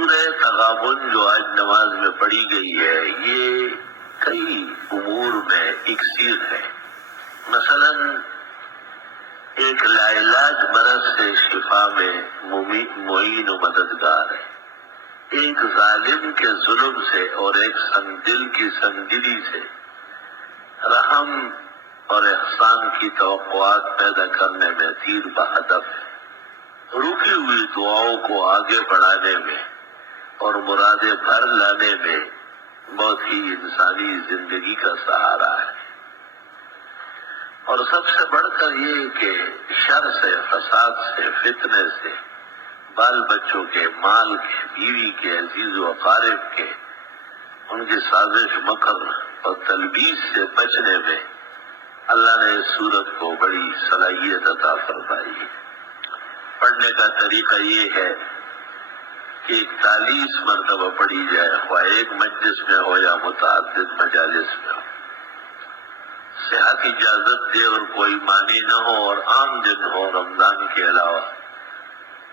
سورہ تغابن جو آج نماز میں پڑھی گئی ہے یہ کئی امور میں اکسیر ہے. مثلا ایک لاعلاج مرض سے شفا میں معین و مددگار ہے. ایک ظالم کے ظلم سے اور ایک دل کی سنگدلی سے رحم اور احسان کی توقعات پیدا کرنے میں تیر بہدف ہے. رکی ہوئی دعاؤں کو آگے بڑھانے میں اور مرادیں بھر لانے میں بہت ہی انسانی زندگی کا سہارا ہے. اور سب سے بڑھ کر یہ کہ شر سے، فساد سے، فتنے سے، بال بچوں کے، مال کے، بیوی کے، عزیز و اقارب کے، ان کی سازش، مکر اور تلبیس سے بچنے میں اللہ نے اس سورت کو بڑی صلاحیت عطا فرمائی ہے. پڑھنے کا طریقہ یہ ہے کہ 41 مرتبہ پڑھی جائے، خواہ ایک مجلس میں ہو یا متعدد مجالس میں ہو. صحت اجازت دے اور کوئی معنی نہ ہو اور عام دن ہو رمضان کے علاوہ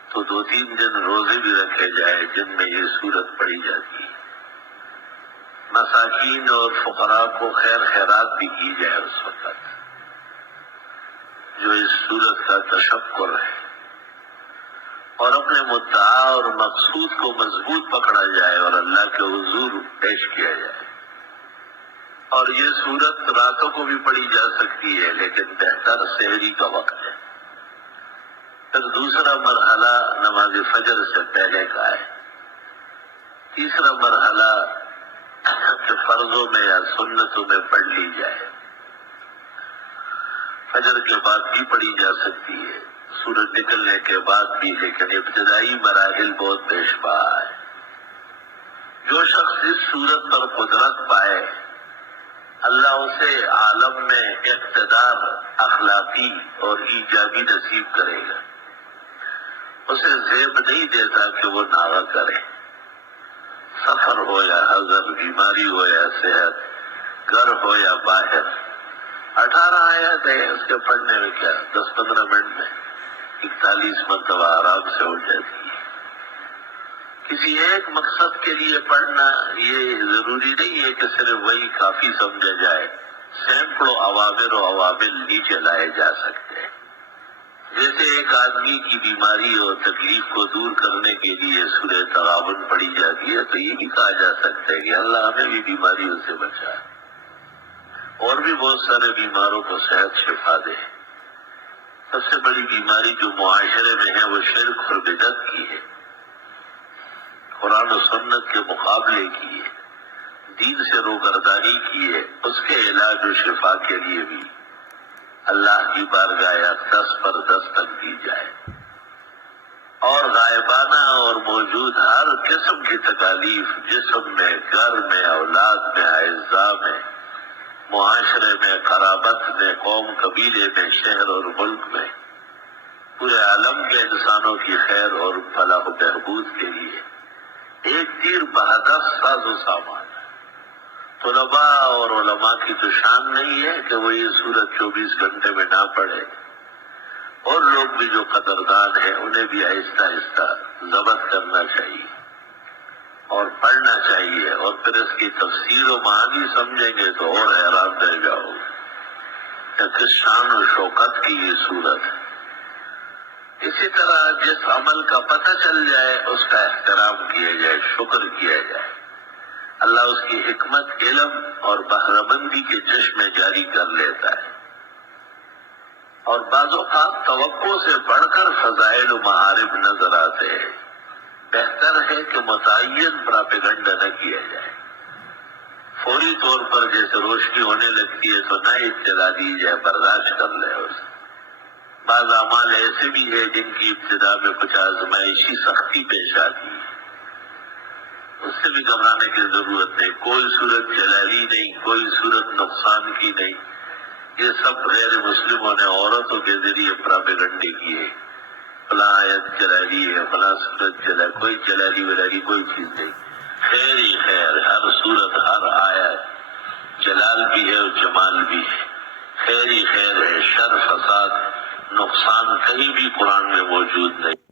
تو 2-3 دن روزے بھی رکھے جائے جن میں یہ سورت پڑھی جاتی ہے. مساکین اور فقراء کو خیر خیرات بھی کی جائے اس وقت جو اس سورت کا تشکر ہے، اور اپنے مدعا اور مقصود کو مضبوط پکڑا جائے اور اللہ کے حضور پیش کیا جائے. اور یہ سورت راتوں کو بھی پڑھی جا سکتی ہے لیکن بہتر سحری کا وقت ہے. پھر دوسرا مرحلہ نماز فجر سے پہلے کا ہے. تیسرا مرحلہ کہ فرضوں میں یا سنتوں میں پڑھ لی جائے. فجر کے بعد بھی پڑھی جا سکتی ہے، سورج نکلنے کے بعد بھی، لیکن ابتدائی مراحل بہت پیشوا ہے. جو شخص اس سورت پر قدرت پائے اللہ اسے عالم میں اقتدار اخلاقی اور ایجابی نصیب کرے گا. اسے زیب نہیں دیتا کہ وہ ناغہ کرے. سفر ہو یا حضر، بیماری ہو یا صحت، گھر ہو یا باہر. 18 آیات ہے، اس کے پڑھنے میں کیا 10-15 منٹ میں 41 مرتبہ آرام سے اٹھ جاتی ہے. کسی ایک مقصد کے لیے پڑھنا یہ ضروری نہیں ہے کہ صرف وہی کافی سمجھا جائے. سینکڑوں اوامر و عوامل نیچے لائے جا سکتے ہیں. جیسے ایک آدمی کی بیماری اور تکلیف کو دور کرنے کے لیے سورہ تغابن پڑھی جاتی ہے تو یہ بھی کہا جا سکتا ہے کہ اللہ ہمیں بھی بیماریوں سے بچائے اور بھی بہت سارے بیماروں کو صحت شفا دے. سب سے بڑی بیماری جو معاشرے میں ہے وہ شرک اور بدعت کی ہے، قرآن و سنت کے مقابلے کی ہے، دین سے روگردانی کی ہے. اس کے علاج و شفا کے لیے بھی اللہ کی بارگاہ اقدس پر دستک دی جائے اور غائبانہ اور موجود ہر قسم کی تکالیف جسم میں، گھر میں، اولاد میں، اعزاء میں، معاشرے میں، قرابت میں، قوم قبیلے میں، شہر اور ملک میں، پورے عالم کے انسانوں کی خیر اور فلاح و بہبود کے لیے ایک تیر بہدف ساز و سامان. طلباء اور علماء کی تو شان نہیں ہے کہ وہ یہ سورت 24 گھنٹے میں نہ پڑھے، اور لوگ بھی جو قدردان ہیں انہیں بھی آہستہ آہستہ ضبط کرنا چاہیے اور پڑھنا چاہیے. اور پھر اس کی تفسیر و معانی سمجھیں گے تو اور حیران رہ جاؤ کہ کس شان و شوکت کی یہ سورت ہے. اسی طرح جس عمل کا پتہ چل جائے اس کا احترام کیا جائے، شکر کیا جائے. اللہ اس کی حکمت، علم اور بہرمندی کے چشمے جاری کر لیتا ہے. اور بعض اوقات توقع سے بڑھ کر فضائل و معارف نظر آتے ہیں. بہتر ہے کہ متعین پراپیگنڈا نہ کیا جائے. فوری طور پر جیسے روشنی ہونے لگتی ہے تو نہ اطلاع دی جائے، برداشت کر لے اسے. بعض اعمال ایسے بھی ہیں جن کی ابتدا میں کچھ آزمائشی سختی پیش آتی ہے، اس سے بھی گھبرانے کی ضرورت نہیں. کوئی صورت جلالی نہیں، کوئی صورت نقصان کی نہیں. یہ سب غیر مسلموں نے عورتوں کے ذریعے پراپیگنڈے کیے. فلاں آیت جلالی ہے، فلاں صورت جلا، کوئی جلالی ولالی کوئی چیز نہیں. خیر ہی خیر، ہر صورت ہر آیت جلال بھی ہے اور جمال بھی ہے. خیر ہی خیر ہے، شر فساد نقصان کہیں بھی قرآن میں موجود نہیں.